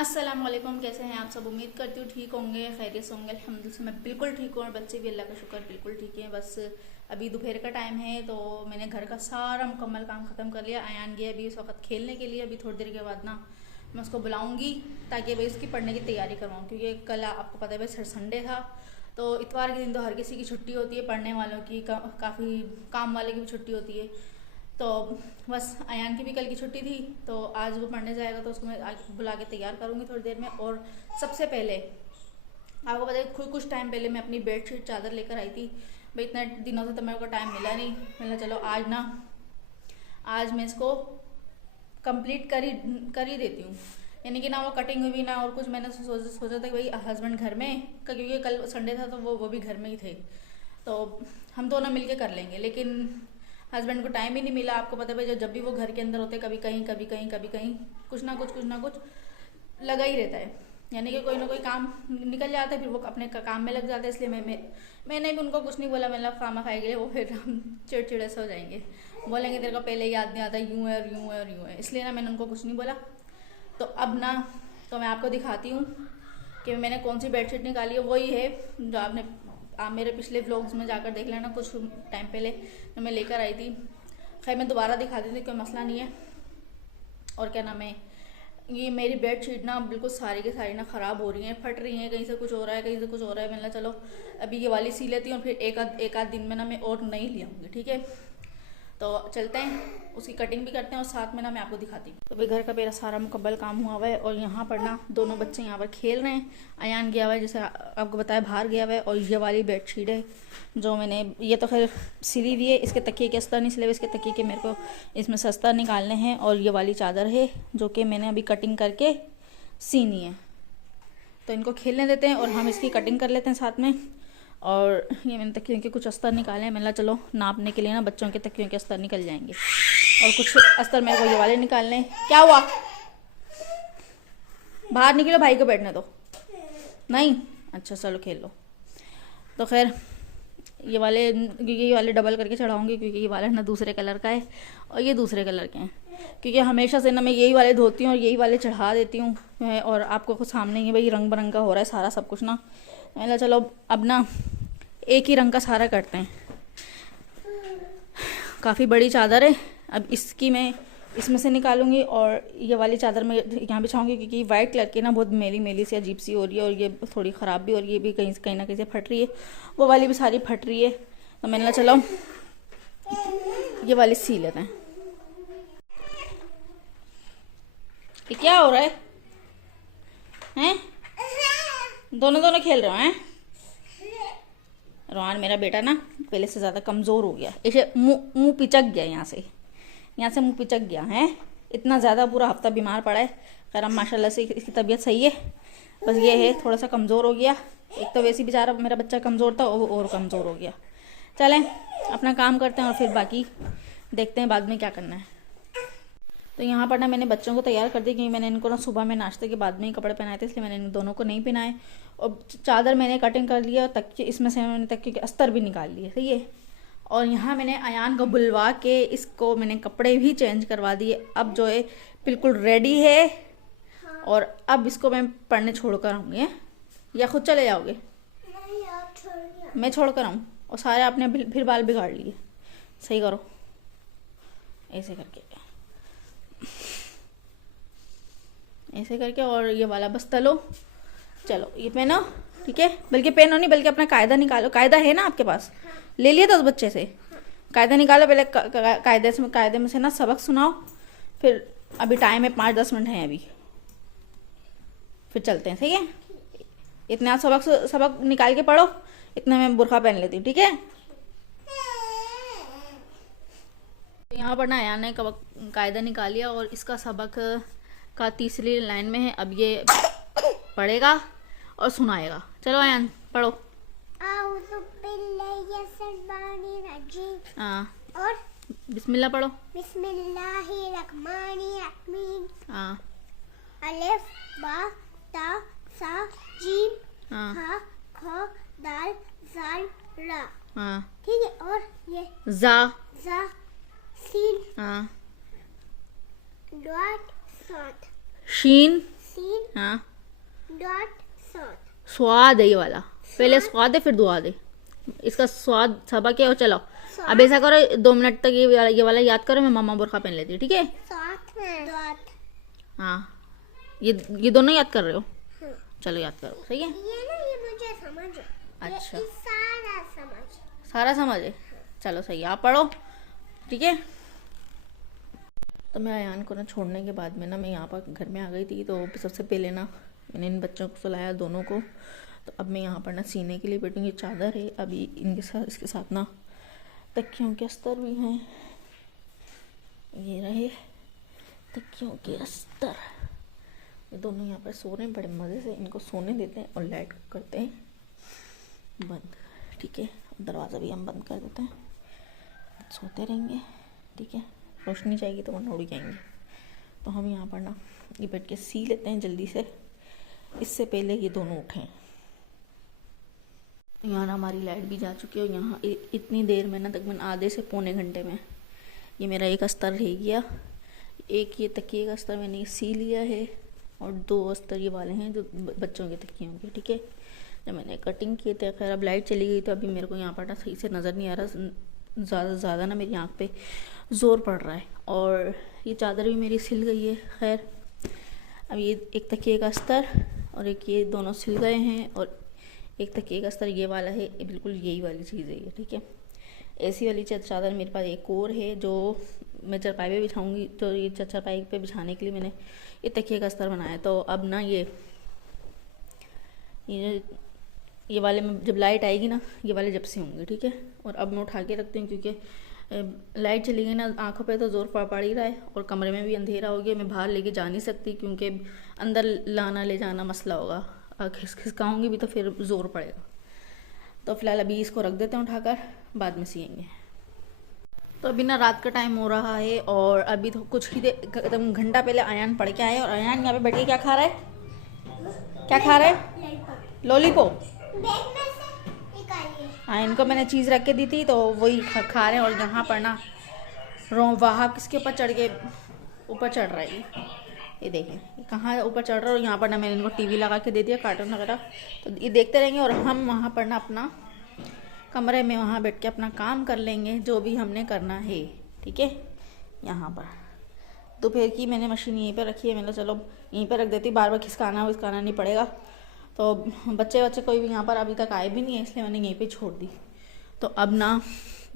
अस्सलाम वालेकुम। कैसे हैं आप सब? उम्मीद करती हूँ ठीक होंगे, खैरियत से होंगे। अल्हम्दुलिल्लाह से मैं बिल्कुल ठीक हूँ और बच्चे भी अल्लाह का शुक्र बिल्कुल ठीक है। बस अभी दोपहर का टाइम है तो मैंने घर का सारा मुकम्मल काम ख़त्म कर लिया। अयान गया अभी इस वक्त खेलने के लिए। अभी थोड़ी देर के बाद ना मैं उसको बुलाऊँगी ताकि भाई उसकी पढ़ने की तैयारी करवाऊँ, क्योंकि कल आपको पता है भाई संडे था तो इतवार के दिन तो हर किसी की छुट्टी होती है, पढ़ने वालों की, काफ़ी काम वाले की भी छुट्टी होती है। तो बस अयान की भी कल की छुट्टी थी तो आज वो पढ़ने जाएगा तो उसको मैं आज बुला के तैयार करूँगी थोड़ी देर में। और सबसे पहले आपको पता है कुछ टाइम पहले मैं अपनी बेडशीट चादर लेकर आई थी। भाई इतने दिनों से तो मेरे को टाइम मिला नहीं, मैंने चलो आज मैं इसको कंप्लीट कर ही देती हूँ। यानी कि ना वो कटिंग हुई ना और कुछ। मैंने सोचा था कि भाई हस्बैंड घर में, क्योंकि कल संडे था तो वो भी घर में ही थे तो हम दोनों मिलके कर लेंगे, लेकिन हस्बैंड को टाइम ही नहीं मिला। आपको पता है भाई जब भी वो घर के अंदर होते कभी कहीं कुछ ना कुछ लगा ही रहता है। यानी कि कोई ना कोई काम निकल जाता है, फिर वो अपने काम में लग जाता है। इसलिए मैंने भी उनको कुछ नहीं बोला। मतलब खामा खाएंगे वो, फिर हम चिड़चिड़े से हो जाएंगे, बोलेंगे तेरे को पहले याद नहीं आता, यूँ है और यूँ है और यूँ है। इसलिए ना मैंने उनको कुछ नहीं बोला। तो अब ना तो मैं आपको दिखाती हूँ कि मैंने कौन सी बेडशीट निकाली है। वही है जो आप मेरे पिछले व्लॉग्स में जाकर देख लेना, कुछ टाइम पहले जो मैं लेकर आई थी। खैर मैं दोबारा दिखा देती, कोई मसला नहीं है। और क्या नाम है, ये मेरी बेडशीट ना बिल्कुल सारी की सारी ना ख़राब हो रही हैं, फट रही हैं, कहीं से कुछ हो रहा है कहीं से कुछ हो रहा है। मैंने चलो अभी ये वाली सी लेती हूँ और फिर एक आध दिन में ना मैं और नहीं ले आऊँगी, ठीक है। तो चलते हैं, उसकी कटिंग भी करते हैं और साथ में ना मैं आपको दिखाती हूँ। तो भाई घर का मेरा सारा मुकम्मल काम हुआ हुआ है और यहाँ पर ना दोनों बच्चे यहाँ पर खेल रहे हैं। अयान गया हुआ है, जैसे आपको बताया, बाहर गया हुआ है। और ये वाली बेडशीट है जो मैंने, ये तो खैर सिली हुई है, इसके तकिए के अस्तर नहीं सिले हुए, इसके तकिए के मेरे को इसमें से अस्तर निकालने हैं। और ये वाली चादर है जो कि मैंने अभी कटिंग करके सीनी है। तो इनको खेलने देते हैं और हम इसकी कटिंग कर लेते हैं साथ में। और ये मैंने तकियों के कुछ अस्तर निकाले हैं। मैंने चलो नापने के लिए ना बच्चों के तकियों के अस्तर निकल जाएंगे और कुछ अस्तर मेरे को ये वाले निकालने हैं। क्या हुआ? बाहर निकलो, भाई को बैठने दो। नहीं, अच्छा चलो खेल लो। तो खैर ये वाले डबल करके चढ़ाऊंगी, क्योंकि ये वाला ना दूसरे कलर का है और ये दूसरे कलर के हैं। क्योंकि हमेशा से ना मैं यही वाले धोती हूँ और यही वाले चढ़ा देती हूँ। और आपको कुछ सामने ही भाई रंग बिरंग का हो रहा है सारा सब कुछ ना। मैंने चलो अब ना एक ही रंग का सारा करते हैं। काफ़ी बड़ी चादर है, अब इसकी मैं इसमें से निकालूंगी और ये वाली चादर मैं यहाँ बिछाऊंगी, क्योंकि वाइट कलर की ना बहुत मेली सी अजीब सी हो रही है और ये थोड़ी ख़राब भी हो रही है, ये भी कहीं ना कहीं से फट रही है, वो वाली भी सारी फट रही है। तो मैंने चलो ये वाली सी लेते हैं। ये क्या हो रहा है? हैं? दोनों खेल रहे हैं। रोहान मेरा बेटा ना पहले से ज़्यादा कमज़ोर हो गया, इसे मुंह पिचक गया, यहाँ से मुंह पिचक गया है। इतना ज़्यादा पूरा हफ्ता बीमार पड़ा है। खैर अब माशाल्लाह से इसकी तबीयत सही है, बस ये है थोड़ा सा कमज़ोर हो गया। एक तो वैसे बेचारा मेरा बच्चा कमज़ोर था और कमज़ोर हो गया। चलें अपना काम करते हैं और फिर बाकी देखते हैं बाद में क्या करना है। तो यहाँ पर ना मैंने बच्चों को तैयार कर दी, क्योंकि मैंने इनको ना सुबह में नाश्ते के बाद में ही कपड़े पहनाए थे, इसलिए मैंने इन दोनों को नहीं पहनाए। और चादर मैंने कटिंग कर लिया और तकिए इसमें से मैंने तकिए के अस्तर भी निकाल लिए, सही है। और यहाँ मैंने अयान को बुलवा के इसको मैंने कपड़े भी चेंज करवा दिए। अब जो है बिल्कुल रेडी है और अब इसको मैं पढ़ने छोड़ कर आऊँगी। या खुद चले जाओगे? मैं छोड़ कर आऊँ? और सारे आपने फिर बाल बिगाड़ लिए। सही करो ऐसे करके और ये वाला बस तलो। चलो ये पहनो, ठीक है। बल्कि पहनो नहीं, बल्कि अपना कायदा निकालो। कायदा है ना आपके पास? ले लिया था उस बच्चे से? कायदा निकालो पहले। कायदे में से ना सबक सुनाओ, फिर अभी टाइम है 5-10 मिनट हैं अभी, फिर चलते हैं, सही है। इतना सबक निकाल के पढ़ो, इतने में बुर्का पहन लेती हूँ, ठीक है। यहाँ पर ना अयान ने कायदा निकाल लिया और इसका सबक का तीसरी लाइन में है। अब ये पढ़ेगा और सुनाएगा। चलो अयान पढ़ो। हाँ, और बिस्मिल्लाह पढ़ो। बिस्मिल्लाहिर्रहमानिर्रहीम। हाँ, अलिफ बा ता सा जीम हा ख दाल जाल रा। हाँ ठीक है। और ये जा सीन। हाँ, डॉट साथ शीन। हाँ हाँ स्वाद। स्वाद है ये वाला, पहले स्वाद है फिर दुआ दे। इसका स्वाद सबक है। और चलो अब ऐसा करो 2 मिनट तक ये वाला याद करो, मैं मामा बुरखा पहन लेती हूँ, ठीक है? हाँ ये दोनों याद कर रहे हो? चलो याद करो, सही है। ये ना ये मुझे समझ है। अच्छा ये सारा समझ है, चलो सही है, आप पढ़ो, ठीक है। तो मैं अयान को ना छोड़ने के बाद में ना मैं यहाँ पर घर में आ गई थी। तो सबसे पहले ना मैंने इन बच्चों को सुलाया दोनों को। तो अब मैं यहाँ पर ना सीने के लिए बैठूँगी। ये चादर है, अभी इनके साथ इसके साथ ना तकियों के अस्तर भी हैं। ये रहे तकियों के अस्तर। ये दोनों यहाँ पर सो रहे हैं बड़े मज़े से। इनको सोने देते हैं और लाइट करते हैं बंद, ठीक है। दरवाज़ा भी हम बंद कर देते हैं, सोते रहेंगे, ठीक है। रोशनी जाएगी तो वरना उड़ जाएंगे। तो हम यहाँ पर ना ये बैठ के सी लेते हैं जल्दी से, इससे पहले ये दोनों उठें। यहाँ ना हमारी लाइट भी जा चुकी है। यहाँ इतनी देर में ना तकरीबन आधे से पौने घंटे में ये मेरा एक अस्तर रह गया। एक ये तकिए का अस्तर मैंने सी लिया है और 2 अस्तर ये वाले हैं जो बच्चों के तकियों के, ठीक है। जब मैंने कटिंग किए थे, खैर अब लाइट चली गई तो अभी मेरे को यहाँ पर ना सही से नज़र नहीं आ रहा। ज़्यादा ना मेरी आँख पे ज़ोर पड़ रहा है। और ये चादर भी मेरी सिल गई है। खैर अब ये एक तकिए का अस्तर और एक ये दोनों सिल गए हैं। और एक तकिए का अस्तर ये वाला है, बिल्कुल यही वाली चीज़ है ये, ठीक है। ऐसी वाली चादर मेरे पास एक और है जो मैं चरपाई पे बिछाऊंगी। तो ये चरपाई पे बिछाने के लिए मैंने ये तकिए का अस्तर बनाया। तो अब ना ये वाले में जब लाइट आएगी ना ये वाले जब से होंगे, ठीक है। और अब मैं उठा के रखती हूँ क्योंकि लाइट चली गई ना आंखों पे तो ज़ोर पड़ ही रहा है और कमरे में भी अंधेरा हो गया। मैं बाहर लेके जा नहीं सकती क्योंकि अंदर लाना ले जाना मसला होगा। खिसकाऊँगी भी तो फिर ज़ोर पड़ेगा। तो फिलहाल अभी इसको रख देते हैं उठाकर, बाद में सिएंगे। तो अभी ना रात का टाइम हो रहा है और अभी तो कुछ ही एकदम घंटा पहले अयान पढ़ के आए। और अयान यहाँ पे बैठ के क्या खा रहा है? क्या खा रहा है? लॉलीपॉप। हाँ, इनको मैंने चीज़ रख के दी थी तो वही खा रहे हैं। और यहाँ पर ना वहाँ किसके ऊपर चढ़ के ऊपर चढ़ रहा है ये देखिए कहाँ ऊपर चढ़ रहा है। और यहाँ पर ना मैंने इनको टीवी लगा के दे दिया, कार्टून वगैरह, तो ये देखते रहेंगे। और हम वहाँ पर ना अपना कमरे में वहाँ बैठ के अपना काम कर लेंगे जो भी हमने करना है, ठीक है। यहाँ पर दोपहर की मैंने मशीन यहीं पर रखी है। मैंने चलो यहीं पर रख देती, बार बार खिसकाना नहीं पड़ेगा। तो बच्चे कोई भी यहाँ पर अभी तक आए भी नहीं है, इसलिए मैंने यहीं पे छोड़ दी। तो अब ना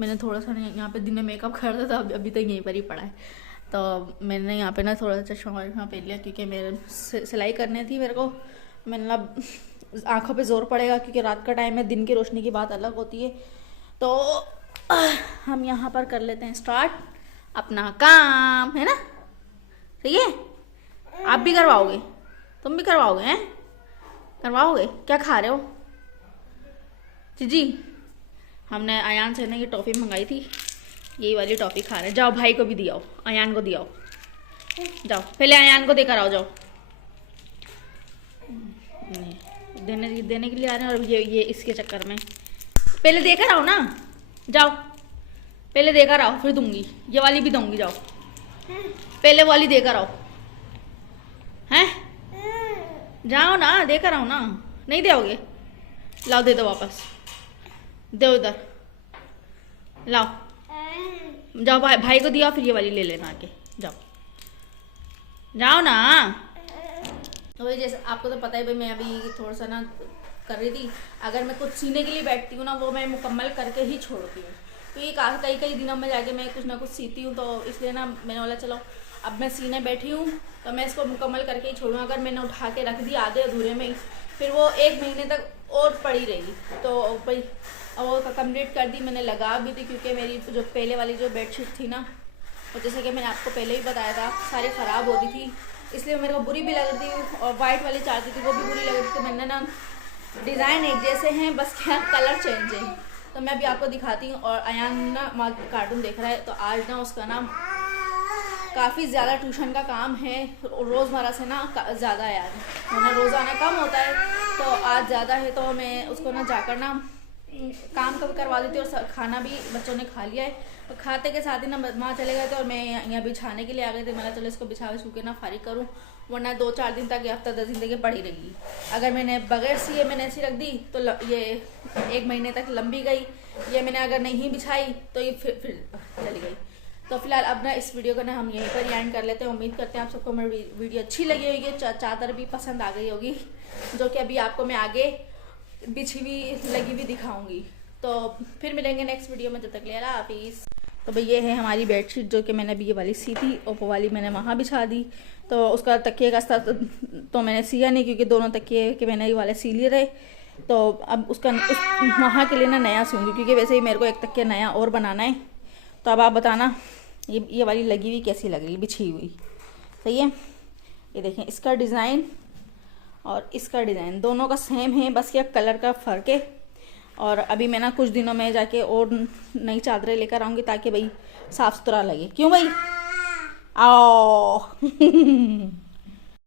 मैंने थोड़ा सा यहाँ पे दिन में मेकअप कर दिया था, अभी तक यहीं पर ही पड़ा है। तो मैंने यहाँ पे ना थोड़ा सा चश्मा पहन लिया क्योंकि मेरे सिलाई करनी थी मेरे को। मैंने ना आँखों पे ज़ोर पड़ेगा क्योंकि रात का टाइम है, दिन की रोशनी की बात अलग होती है। तो हम यहाँ पर कर लेते हैं स्टार्ट अपना काम, है ना? ठीक है, आप भी करवाओगे, तुम भी करवाओगे हैं? करवाओगे? क्या खा रहे हो जी? हमने अयान से ना ये टॉफ़ी मंगाई थी, यही वाली टॉफ़ी खा रहे हैं। जाओ भाई को भी दियाओ, अयान को दियाओ, जाओ पहले अयान को देकर आओ, जाओ। देने के लिए आ रहे हैं और ये इसके चक्कर में पहले देकर आओ ना, जाओ पहले देकर आओ फिर दूंगी, ये वाली भी दूंगी, जाओ पहले वाली देकर आओ, हैं? जाओ ना, देकर आओ ना। नहीं दोगे? लाओ दे दो वापस, दो इधर, लाओ जाओ भाई को दिया, फिर ये वाली ले लेना आके, जाओ जाओ ना। तो वही जैसे आपको तो पता है भाई, मैं अभी थोड़ा सा ना कर रही थी। अगर मैं कुछ सीने के लिए बैठती हूँ ना वो मैं मुकम्मल करके ही छोड़ती हूँ, क्योंकि कई दिनों में जाके मैं कुछ ना कुछ सीती हूँ। तो इसलिए ना मैंने बोला चलो अब मैं सीने बैठी हूँ तो मैं इसको मुकम्मल करके ही छोड़ूँ। अगर मैंने उठा के रख दिया आधे अधूरे में ही, फिर वो 1 महीने तक और पड़ी रहेगी। तो भाई वो कंप्लीट कर दी मैंने, लगा भी थी क्योंकि मेरी जो पहले वाली जो बेडशीट थी ना, और जैसे कि मैंने आपको पहले ही बताया था सारी ख़राब होती थी, इसलिए मेरे को बुरी भी लग रही थी। और वाइट वाली चाहती थी वो भी बुरी लग रही थी। तो मैंने ना डिज़ाइन एक जैसे हैं, बस क्या कलर चेंज है। तो मैं अभी आपको दिखाती हूँ। और अयान ना कार्टून देख रहा है, तो आज ना उसका ना काफ़ी ज़्यादा ट्यूशन का काम है, रोज़मर्रा से ना ज़्यादा है। आज वरना रोज़ाना कम होता है, तो आज ज़्यादा है। तो मैं उसको ना जाकर ना काम कभी करवा देती हूँ। और खाना भी बच्चों ने खा लिया है, तो खाते के साथ ही ना माँ चले गए थे और मैं यहाँ बिछाने के लिए आ गई थी। मैंने चलो इसको बिछा के ना फारिग करूँ वरना 2-4 दिन तक या हफ्ता 10 दिन तक ये पड़ी रहेगी। अगर मैंने बगैर सिए मैंने ऐसी रख दी तो ये 1 महीने तक लंबी गई। ये मैंने अगर नहीं बिछाई तो ये फिर चली गई। तो फिलहाल अब ना इस वीडियो का ना हम यहीं पर एंड कर लेते हैं। उम्मीद करते हैं आप सबको मेरी वीडियो अच्छी लगी होगी, चादर भी पसंद आ गई होगी, जो कि अभी आपको मैं आगे बिछी हुई लगी हुई दिखाऊंगी। तो फिर मिलेंगे नेक्स्ट वीडियो में, जब तक ले अल्लाह हाफिज़। तो भाई ये है हमारी बेडशीट, जो कि मैंने अभी ये वाली सी थी, ओप्पो वाली मैंने वहाँ बिछा दी। तो उसका तकिए का स्तर तो मैंने सिया नहीं, क्योंकि दोनों तकिए के मैंने ये वाले सी लिए रहे। तो अब वहाँ के लिए ना नया सीऊँगी, क्योंकि वैसे ही मेरे को एक तकिया नया और बनाना है। तो अब आप बताना ये वाली लगी हुई कैसी लग रही, बिछी हुई सही है। ये देखें, इसका डिज़ाइन और इसका डिज़ाइन दोनों का सेम है, बस ये कलर का फ़र्क है। और अभी मैं ना कुछ दिनों में जाके और नई चादरें लेकर आऊँगी, ताकि भाई साफ़ सुथरा लगे। क्यों भाई आओ